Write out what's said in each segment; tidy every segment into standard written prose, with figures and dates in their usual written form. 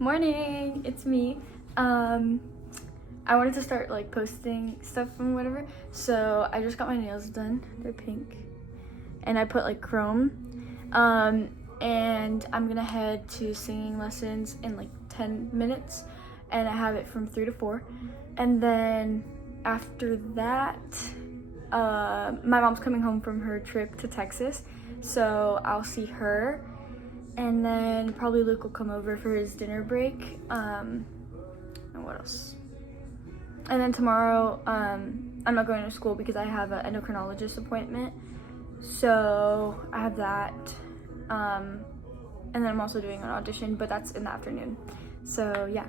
Morning, it's me. I wanted to start like posting stuff and whatever, so I just got my nails done. They're pink, and I put like chrome. And I'm gonna head to singing lessons in like 10 minutes, and I have it from 3 to 4. And then after that, my mom's coming home from her trip to Texas, so I'll see her. And then probably Luke will come over for his dinner break. And what else? And then tomorrow, I'm not going to school because I have an endocrinologist appointment. So I have that. And then I'm also doing an audition, but that's in the afternoon. So yeah.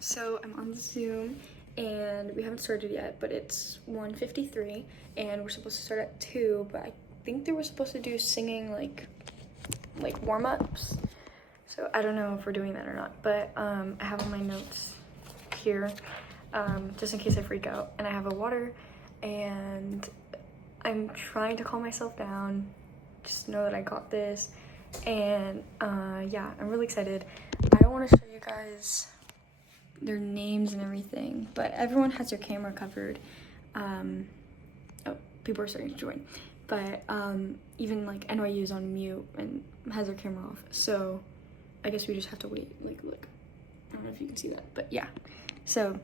So I'm on Zoom and we haven't started yet, but it's 1:53 and we're supposed to start at 2, but I think they were supposed to do singing like warm-ups. So I don't know if we're doing that or not, but I have all my notes here just in case I freak out. And I have a water, and I'm trying to calm myself down, just know that I got this. And yeah, I'm really excited. I don't want to show you guys their names and everything, but everyone has their camera covered. Oh, people are starting to join. But even like NYU is on mute and has their camera off, so I guess we just have to wait. Like, look, I don't know if you can see that, but yeah. So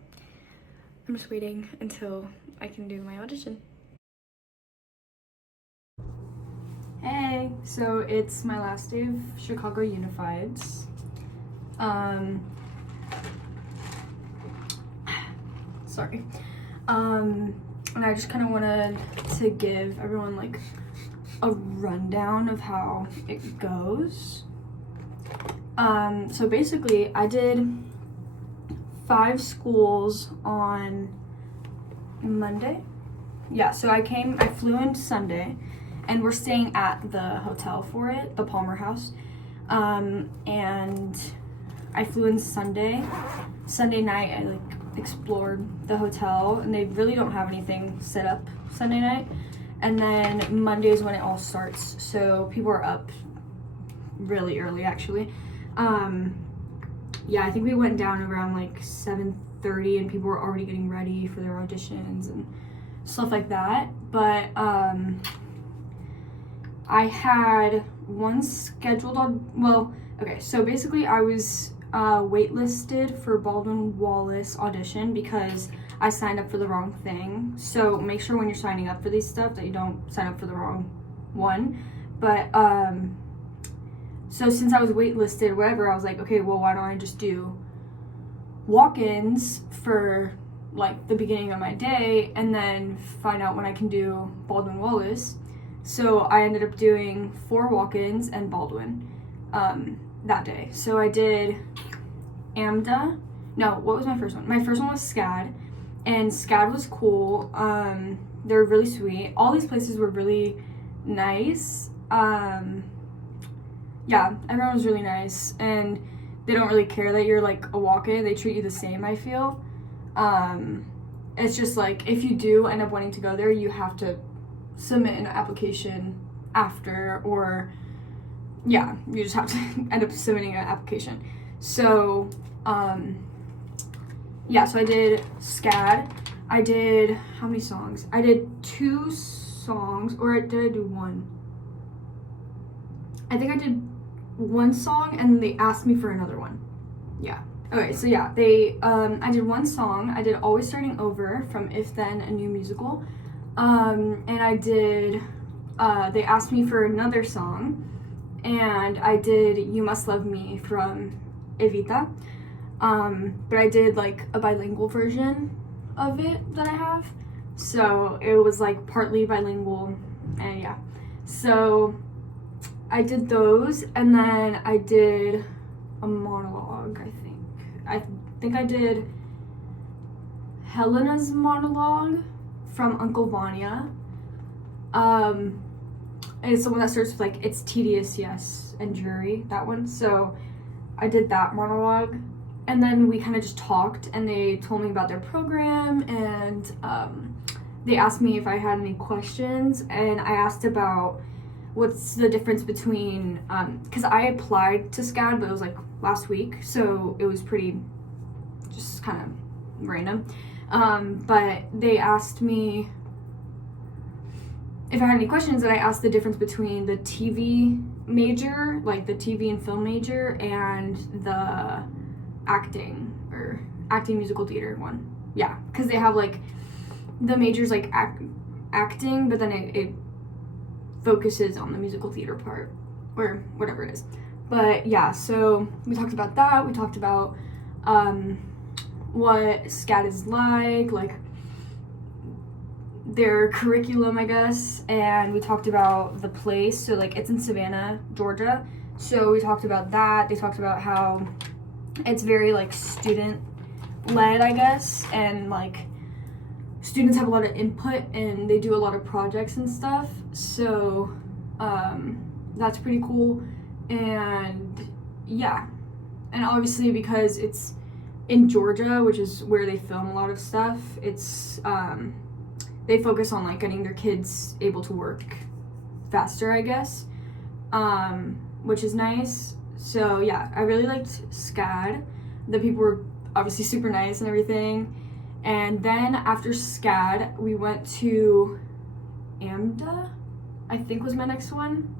I'm just waiting until I can do my audition. Hey, so it's my last day of Chicago Unifieds. Sorry. And I just kind of wanted to give everyone like a rundown of how it goes. So basically I did 5 schools on Monday. Yeah, so I flew in Sunday, and we're staying at the hotel for it, the Palmer House. And I flew in Sunday. Sunday night I like explored the hotel, and they really don't have anything set up Sunday night. And then Monday is when it all starts, so people are up really early actually. Yeah, I think we went down around like 7:30, and people were already getting ready for their auditions and stuff like that. But I had one scheduled so basically I was waitlisted for Baldwin Wallace audition because I signed up for the wrong thing. So make sure when you're signing up for these stuff that you don't sign up for the wrong one. But so since I was waitlisted, whatever, I was like, okay, well, why don't I just do walk-ins for like the beginning of my day and then find out when I can do Baldwin Wallace. So I ended up doing 4 walk-ins and Baldwin that day. So I did AMDA. No, what was my first one? My first one was SCAD, and SCAD was cool. They're really sweet. All these places were really nice. Yeah, everyone was really nice, and they don't really care that you're like a walk-in. They treat you the same, I feel. It's just like if you do end up wanting to go there, you have to submit an application after, or yeah, you just have to end up submitting an application. So yeah, so I did SCAD. I did, how many songs? I did 2 songs, or did I do 1? I think I did 1 song, and they asked me for another one. Yeah. Okay, so yeah, I did 1 song. I did Always Starting Over from If Then, a New Musical. And I did, they asked me for another song, and I did You Must Love Me from Evita. But I did like a bilingual version of it that I have. So it was like partly bilingual, and yeah. So I did those, and then I did a monologue, I think I did Helena's monologue from Uncle Vanya. And it's the one that starts with like, it's tedious, yes, and dreary, that one. So I did that monologue, and then we kind of just talked, and they told me about their program, and they asked me if I had any questions, and I asked about what's the difference between, because I applied to SCAD, but it was like last week, so it was pretty just kind of random. But they asked me if I had any questions, and I asked the difference between the TV major, like the TV and film major, and the acting musical theater one. Yeah, because they have like the major's like acting, but then it focuses on the musical theater part, or whatever it is. But yeah, so we talked about that. We talked about what SCAD is like their curriculum, I guess, and we talked about the place. So like it's in Savannah, Georgia. So we talked about that. They talked about how it's very like student led, I guess, and like students have a lot of input and they do a lot of projects and stuff. So that's pretty cool. And yeah, and obviously because it's in Georgia, which is where they film a lot of stuff, it's they focus on like getting their kids able to work faster, I guess, which is nice. So yeah, I really liked SCAD. The people were obviously super nice and everything. And then after SCAD, we went to AMDA, I think was my next one.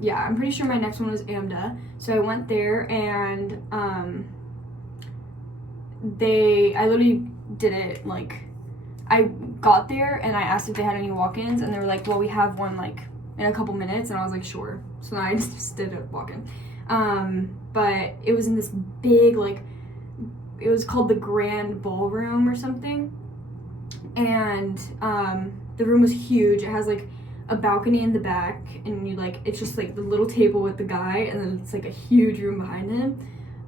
Yeah, I'm pretty sure my next one was AMDA. So I went there, and I literally did it like, I got there and I asked if they had any walk-ins, and they were like, well, we have one like in a couple minutes, and I was like, sure. So then I just did a walk-in. But it was in this big, like, it was called the Grand Ballroom or something, and the room was huge. It has like a balcony in the back, and you like, it's just like the little table with the guy, and then it's like a huge room behind him.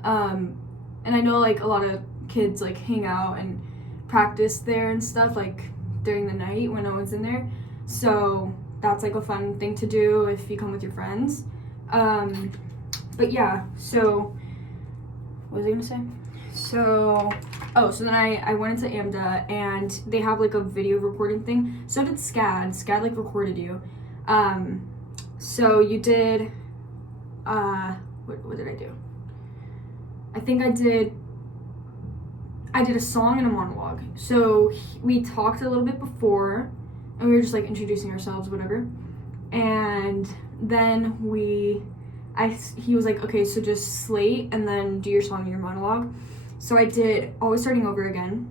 And I know like a lot of kids like hang out and practice there and stuff like during the night when no one's in there, so that's like a fun thing to do if you come with your friends. But yeah, so what was I gonna say? So then I went into AMDA, and they have like a video recording thing. So did SCAD like recorded you. So you did what did I do? I think I did a song and a monologue. So we talked a little bit before, and we were just like introducing ourselves, whatever. And then he was like, okay, so just slate and then do your song and your monologue. So I did Always Starting Over Again,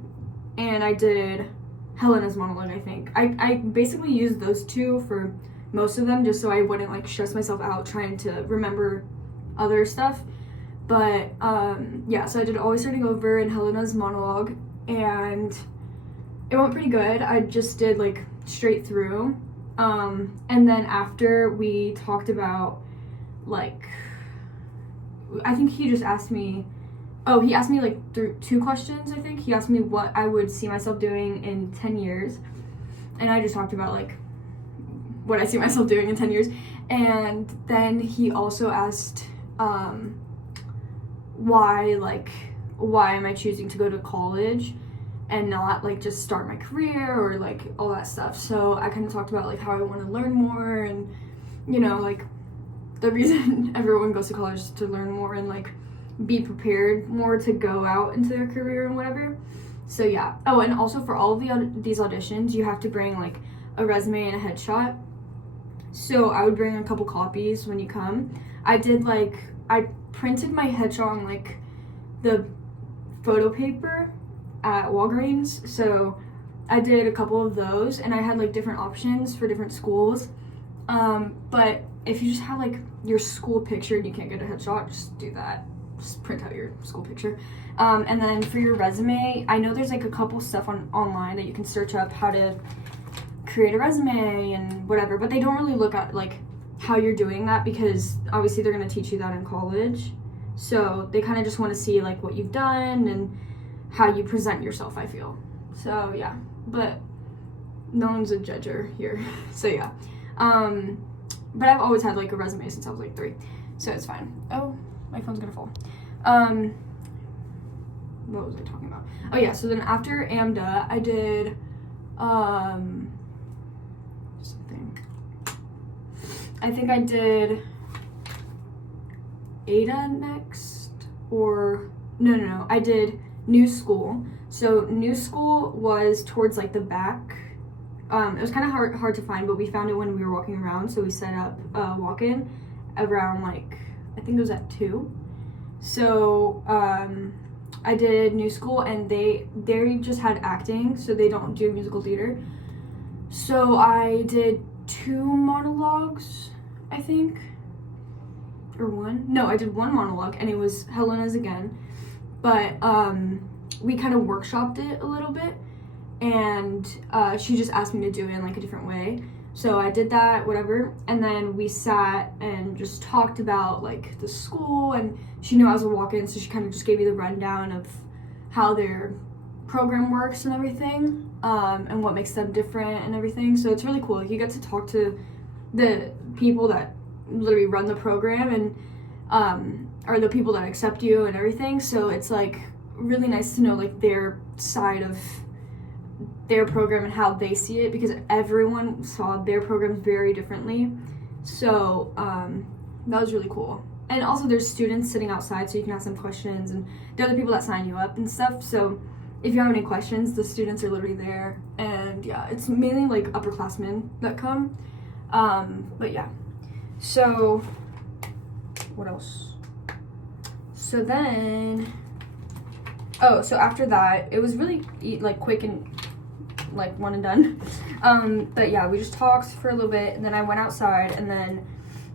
and I did Helena's monologue, I think. I basically used those two for most of them, just so I wouldn't like stress myself out trying to remember other stuff. But yeah, so I did Always Starting Over and Helena's monologue, and it went pretty good. I just did like straight through. And then after we talked about like, I think he just asked me, he asked me like two questions, I think. He asked me what I would see myself doing in 10 years. And I just talked about like what I see myself doing in 10 years. And then he also asked why am I choosing to go to college and not like just start my career or like all that stuff. So I kind of talked about like how I want to learn more, and you know, like the reason everyone goes to college is to learn more and like be prepared more to go out into their career and whatever. So yeah. Oh, and also for all of these auditions, you have to bring like a resume and a headshot. So I would bring a couple copies when you come. I printed my headshot on like the photo paper at Walgreens, so I did a couple of those, and I had like different options for different schools. But if you just have like your school picture and you can't get a headshot, just do that. Just print out your school picture. And then for your resume, I know there's like a couple stuff online that you can search up how to create a resume and whatever, but they don't really look at like how you're doing that, because obviously they're going to teach you that in college. So they kind of just want to see like what you've done and how you present yourself, I feel. So yeah, but no one's a judger here. So yeah. But I've always had like a resume since I was like 3, so it's fine. Oh, my phone's gonna fall. What was I talking about? Oh yeah, so then after AMDA, I did something. I think I did Ada next, or no, I did New School. So New School was towards like the back. It was kind of hard to find, but we found it when we were walking around, so we set up walk-in around like, I think it was at 2. So I did New School, and they just had acting, so they don't do musical theater. So I did 2 monologues, I think, or 1. No, I did 1 monologue, and it was Helena's again, but we kind of workshopped it a little bit, and she just asked me to do it in like a different way. So I did that, whatever, and then we sat and just talked about like the school, and she knew I was a walk-in, so she kind of just gave me the rundown of how their program works and everything, and what makes them different and everything. So it's really cool. Like, you get to talk to the people that literally run the program, and are the people that accept you and everything. So it's like really nice to know like their side of their program and how they see it, because everyone saw their programs very differently. So that was really cool. And also there's students sitting outside, so you can ask them questions, and they're the people that sign you up and stuff. So if you have any questions, the students are literally there. And yeah, it's mainly like upperclassmen that come. But yeah, so what else? So then, so after that, it was really like quick and like one and done. But yeah, we just talked for a little bit, and then I went outside, and then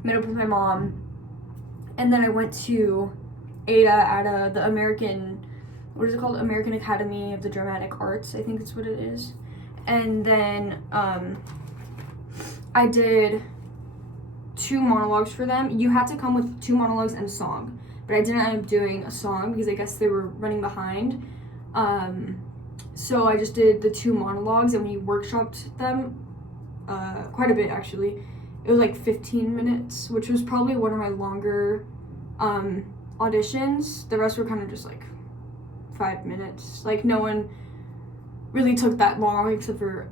met up with my mom, and then I went to Ada at the American, what is it called? American Academy of the Dramatic Arts, I think that's what it is. And then I did 2 monologues for them. You had to come with 2 monologues and a song, but I didn't end up doing a song because I guess they were running behind. So I just did the 2 monologues, and we workshopped them quite a bit, actually. It was like 15 minutes, which was probably one of my longer auditions. The rest were kind of just like 5 minutes. Like, no one really took that long except for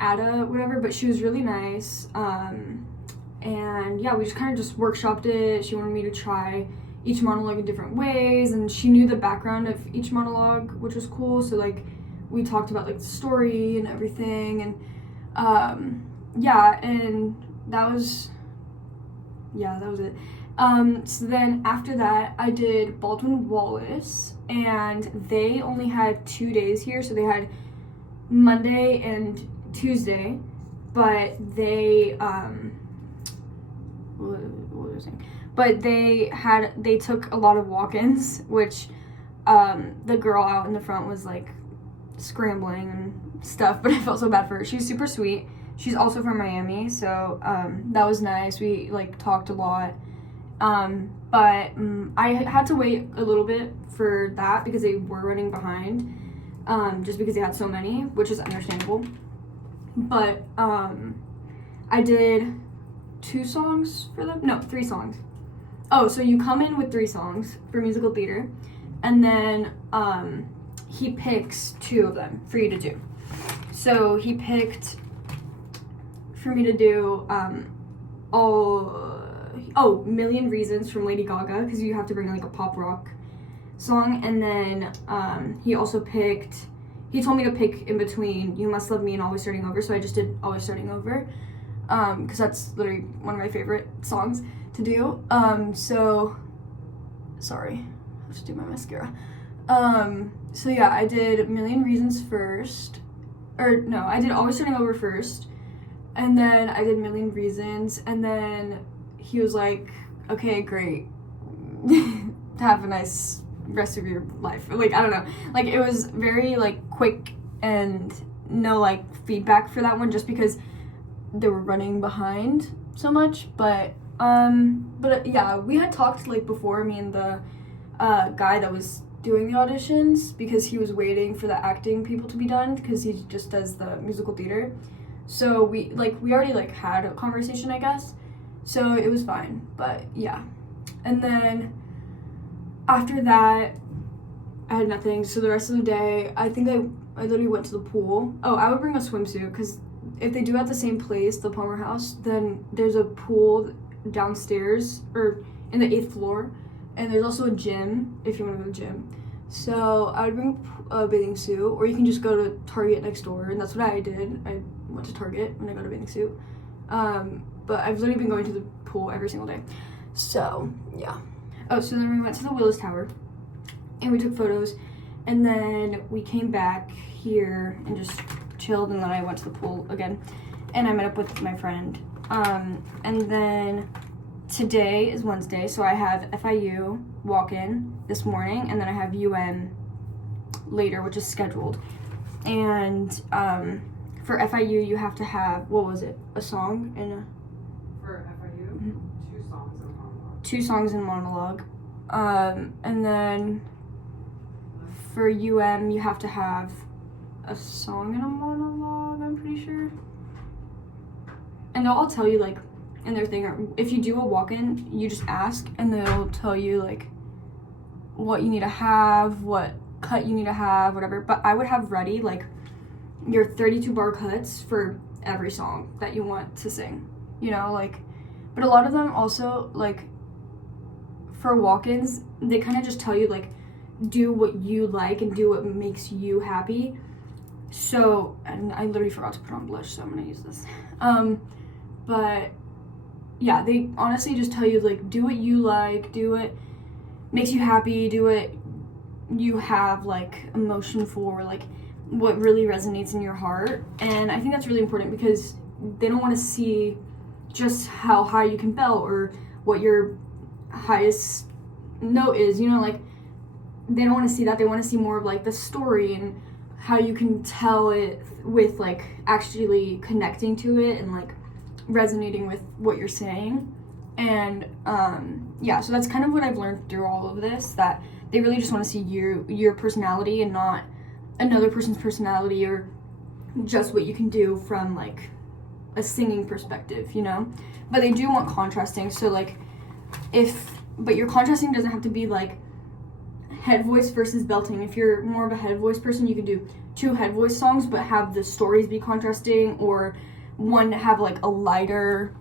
Ada, whatever, but she was really nice. And yeah, we just kind of just workshopped it. She wanted me to try each monologue in different ways, and she knew the background of each monologue, which was cool. So like, we talked about like the story and everything, and yeah, and that was it. So then after that, I did Baldwin Wallace, and they only had 2 days here, so they had Monday and Tuesday, but they what was I saying? But they took a lot of walk-ins, which the girl out in the front was like scrambling and stuff, but I felt so bad for her. She's super sweet. She's also from Miami, so that was nice. We like talked a lot, but I had to wait a little bit for that because they were running behind, just because they had so many, which is understandable. But I did 2 songs for them. No, 3 songs. Oh, so you come in with 3 songs for musical theater, and then he picks 2 of them for you to do. So he picked for me to do Million Reasons from Lady Gaga, because you have to bring like a pop rock song. And then he told me to pick in between You Must Love Me and Always Starting Over, so I just did Always Starting Over, because that's literally one of my favorite songs to do. So sorry, I have to do my mascara. So yeah, I did Million Reasons first, or no, I did Always Starting Over first, and then I did Million Reasons, and then he was like, okay, great, have a nice rest of your life. Like, I don't know, like, it was very like quick and no like feedback for that one, just because they were running behind so much. But yeah, we had talked like before, me and the guy that was doing the auditions, because he was waiting for the acting people to be done, because he just does the musical theater. So we already like had a conversation, I guess, so it was fine. But yeah, and then after that I had nothing. So the rest of the day, I think I literally went to the pool. Oh, I would bring a swimsuit because if they do it at the same place, the Palmer House, then there's a pool downstairs or in the 8th floor, and there's also a gym if you want to go to the gym. So I would bring a bathing suit, or you can just go to Target next door, and that's what I did. I went to Target when I got a bathing suit. But I've literally been going to the pool every single day. So yeah. Oh, so then we went to the Willis Tower, and we took photos, and then we came back here and just chilled, and then I went to the pool again, and I met up with my friend. And then today is Wednesday, so I have FIU walk-in this morning, and then I have later, which is scheduled. And for FIU, you have to have, what was it, a song and a... For FIU, Mhm. 2 songs and monologue. 2 songs and monologue. And then for you have to have a song and a monologue, I'm pretty sure. And they'll all tell you, like, in their thing, if you do a walk-in, you just ask, and they'll tell you, like, what you need to have, what cut you need to have, whatever. But I would have ready, like, your 32 bar cuts for every song that you want to sing, you know, like. But a lot of them also, like, for walk-ins, they kind of just tell you, like, do what you like and do what makes you happy. So, and I literally forgot to put on blush, so I'm gonna use this. But yeah, they honestly just tell you, like, do what you like, do what makes you happy, do what you have, like, emotion for, like, what really resonates in your heart. And I think that's really important because they don't want to see just how high you can belt or what your highest note is, you know, like, they don't want to see that. They want to see more of, like, the story and how you can tell it with, like, actually connecting to it and, like, resonating with what you're saying. And yeah, so that's kind of what I've learned through all of this, that they really just want to see your personality and not another person's personality or just what you can do from, like, a singing perspective, you know. But they do want contrasting, so, like, but your contrasting doesn't have to be, like, head voice versus belting. If you're more of a head voice person, you could do 2 head voice songs but have the stories be contrasting, or one have, like, a lighter,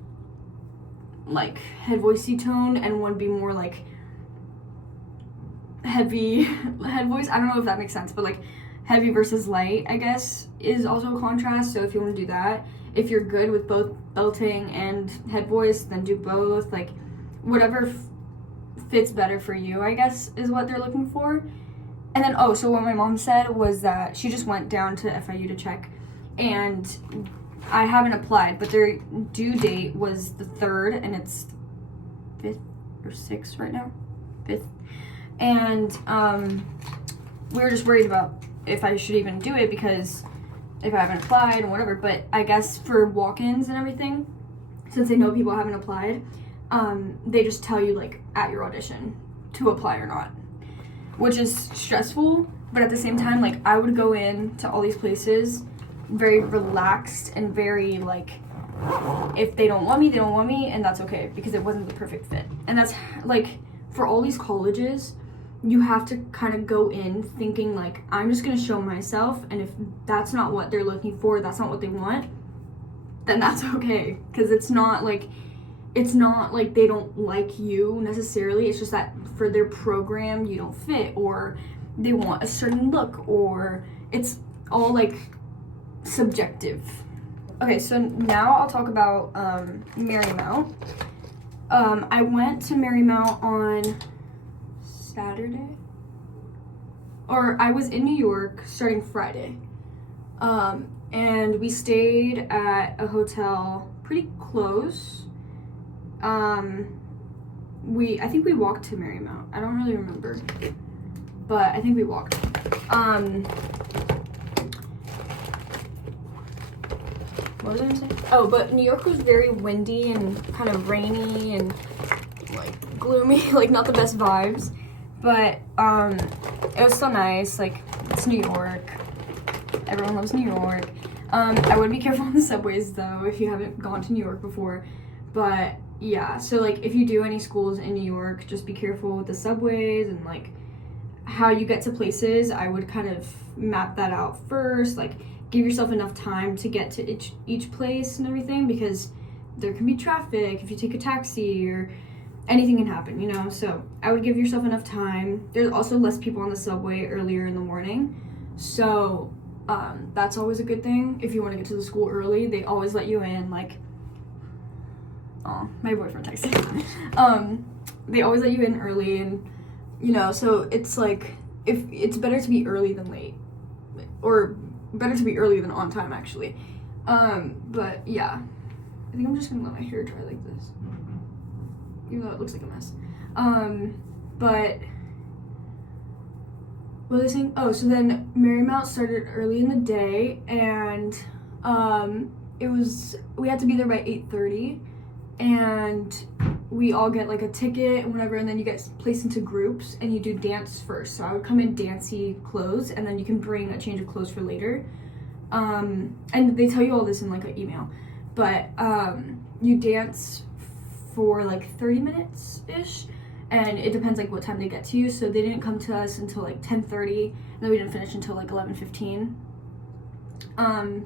like, head voicey tone and one be more, like, heavy head voice. I don't know if that makes sense, but, like, heavy versus light, I guess, is also a contrast. So if you want to do that, if you're good with both belting and head voice, then do both. Like, whatever fits better for you, I guess, is what they're looking for. And then, so what my mom said was that she just went down to FIU to check, and I haven't applied, but their due date was the 3rd, and it's 5th or 6th right now, 5th. And we were just worried about if I should even do it, because if I haven't applied and whatever. But I guess for walk-ins and everything, since they know people haven't applied, they just tell you, like, at your audition to apply or not, which is stressful. But at the same time, like, I would go in to all these places very relaxed and very, like, if they don't want me, they don't want me, and that's okay, because it wasn't the perfect fit. And that's, like, for all these colleges, you have to kind of go in thinking, like, I'm just gonna show myself, and if that's not what they're looking for, that's not what they want, then that's okay. Because it's not like they don't like you necessarily. It's just that for their program you don't fit, or they want a certain look, or it's all, like, subjective. Okay, so now I'll talk about Marymount. I went to Marymount on Saturday, or I was in New York starting Friday, and we stayed at a hotel pretty close. I think we walked to Marymount. I don't really remember, but I think we walked. What was I gonna say? Oh, but New York was very windy and kind of rainy and, like, gloomy, like, not the best vibes. But it was still nice. Like, it's New York. Everyone loves New York. I would be careful on the subways, though, if you haven't gone to New York before. But yeah, so, like, if you do any schools in New York, just be careful with the subways and, like, how you get to places. I would kind of map that out first. Like, give yourself enough time to get to each place and everything, because there can be traffic if you take a taxi, or anything can happen, you know? So I would give yourself enough time. There's also less people on the subway earlier in the morning, so that's always a good thing. If you want to get to the school early, they always let you in, like, oh, my boyfriend texted. They always let you in early, and you know, so it's like, if it's better to be early than late, or better to be early than on time, actually. But yeah, I think I'm just gonna let my hair dry like this, even though it looks like a mess. But what was I saying? Oh, so then Marymount started early in the day, and we had to be there by 8:30, and we all get like a ticket and whatever, and then you get placed into groups and you do dance first. So I would come in dancey clothes, and then you can bring a change of clothes for later. And they tell you all this in like an email, but you dance for like 30 minutes ish, and it depends like what time they get to you. So they didn't come to us until like 10:30, and then we didn't finish until like 11:15.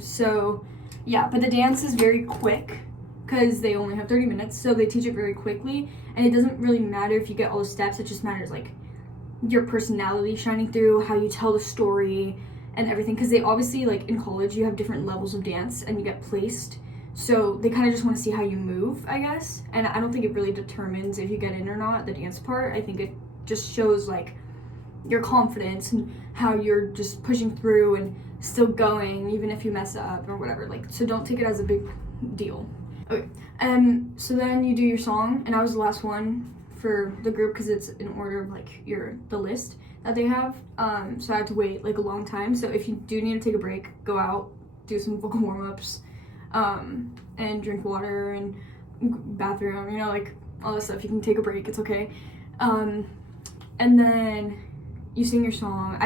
So yeah, but the dance is very quick because they only have 30 minutes, so they teach it very quickly, and it doesn't really matter if you get all the steps. It just matters like your personality shining through, how you tell the story and everything, because they obviously, like in college, you have different levels of dance and you get placed, so they kind of just want to see how you move, I guess. And I don't think it really determines if you get in or not, the dance part. I think it just shows like your confidence and how you're just pushing through and still going even if you mess up or whatever. Like, so don't take it as a big deal. Okay, so then you do your song, and I was the last one for the group because it's in order of like the list that they have. So I had to wait like a long time. So if you do need to take a break, go out, do some vocal warm-ups, and drink water and bathroom, you know, like all that stuff. You can take a break, it's okay. And then you sing your song.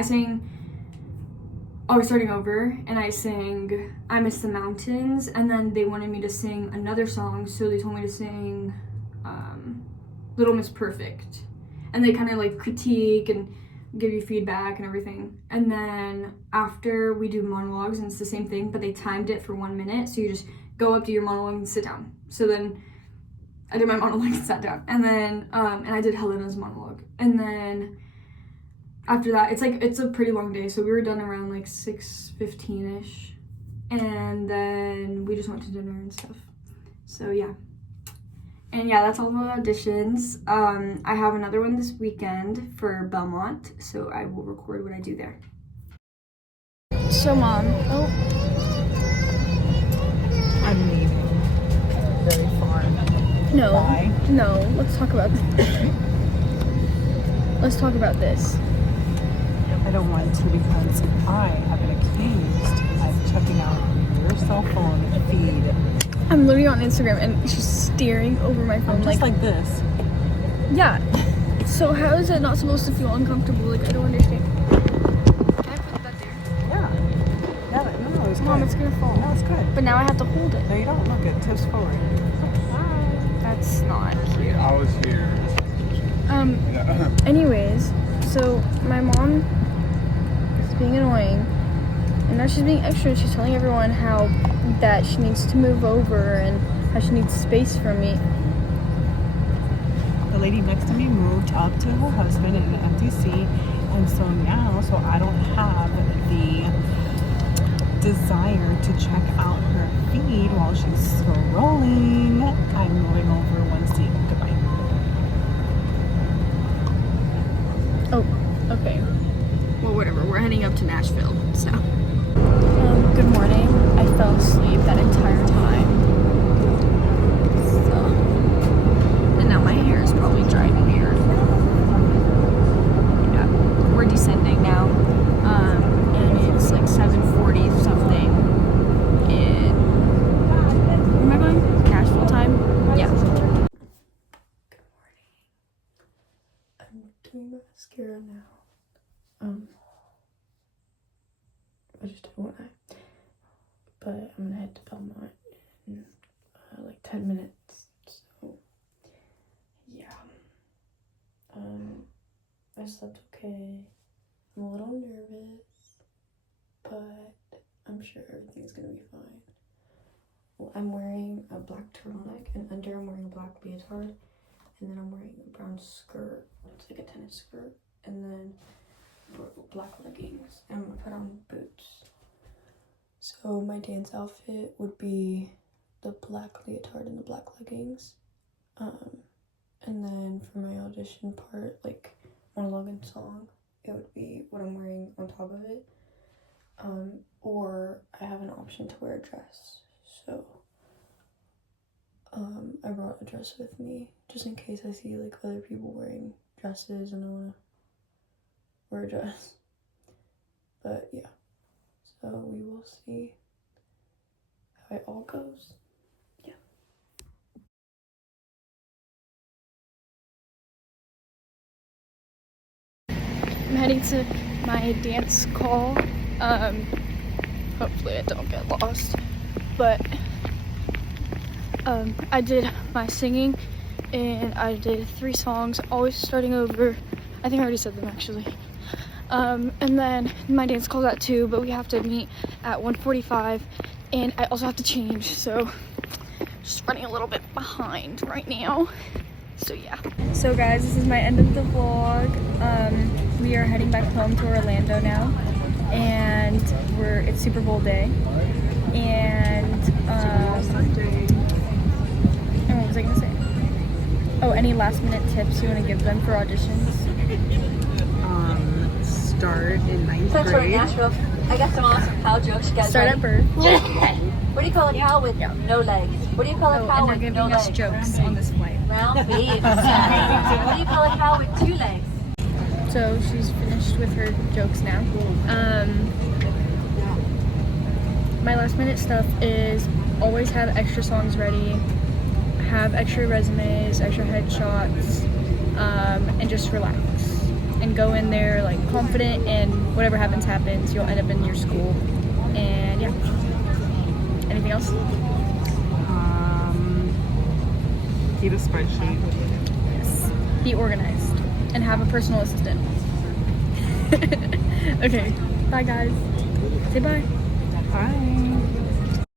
I was starting over, and I sang I Miss the Mountains, and then they wanted me to sing another song, so they told me to sing Little Miss Perfect. And they kind of like critique and give you feedback and everything. And then after we do monologues, and it's the same thing, but they timed it for 1 minute, so you just go up, do your monologue, and sit down. So then I did my monologue and sat down, and then and I did Helena's monologue, and then after that, it's a pretty long day, so we were done around like 6:15ish, and then we just went to dinner and stuff. So yeah, and yeah, that's all the auditions. I have another one this weekend for Belmont, so I will record what I do there. So Mom, I'm leaving very far. no, Why? no, let's talk about this. I don't want to because I have been accused of checking out your cell phone feed. I'm literally on Instagram and she's staring over my phone. I'm just like this. Yeah. So how is it not supposed to feel uncomfortable? Like, I don't understand. Can I put that there? Yeah, no, it's Mom, good. it's gonna fall. No, it's good. But now I have to hold it. No, you don't. Look, it tips forward. That's not cute. I was here. Anyways, so my mom is being annoying, and now she's being extra. She's telling everyone how that she needs to move over and how she needs space from me. The lady next to me moved up to her husband in an empty seat, and so now, I don't have the desire to check out her feed while she's scrolling. I'm moving over one seat. Goodbye. Oh, okay. Well, whatever. We're heading up to Nashville, so. Good morning. I fell asleep that entire time. So. And now my hair is probably driving here. Yeah. We're descending now. And it's like 7:40 something in. Where am I going? Nashville time? Yeah. Good morning. I'm doing my mascara now. I just did one eye, but I'm gonna head to Belmont in like 10 minutes. So yeah, I slept okay. I'm a little nervous, but I'm sure everything's gonna be fine. Well, I'm wearing a black turtleneck, and under I'm wearing a black leotard, and then I'm wearing a brown skirt. It's like a tennis skirt, and then black leggings. And I'm gonna put on boots. So my dance outfit would be the black leotard and the black leggings. And then for my audition part, like monologue and song, it would be what I'm wearing on top of it. Or I have an option to wear a dress. So I brought a dress with me just in case I see like other people wearing dresses and I want to wear a dress. But yeah, so we will see how it all goes. Yeah. I'm heading to my dance call. Hopefully I don't get lost. But I did my singing and I did 3 songs, always starting over. I think I already said them actually. And then my dance call's at 2, but we have to meet at 1:45, and I also have to change, so just running a little bit behind right now. So yeah. So guys, this is my end of the vlog. We are heading back home to Orlando now, and it's Super Bowl day. And what was I gonna say? Oh, any last minute tips you want to give them for auditions? Start in 9th Since we're in grade. Nashville, I got some awesome cow jokes. You guys Start ready? at birth. What do you call a cow with no legs? What do you call a cow with no legs? Jokes on this flight. Round beef. What do you call a cow with 2 legs? So she's finished with her jokes now. My last minute stuff is always have extra songs ready, have extra resumes, extra headshots, and just relax. And go in there like confident, and whatever happens, you'll end up in your school. And yeah. Anything else? Keep a spreadsheet. Yes. Be organized and have a personal assistant. Okay. Bye guys. Say bye. Bye.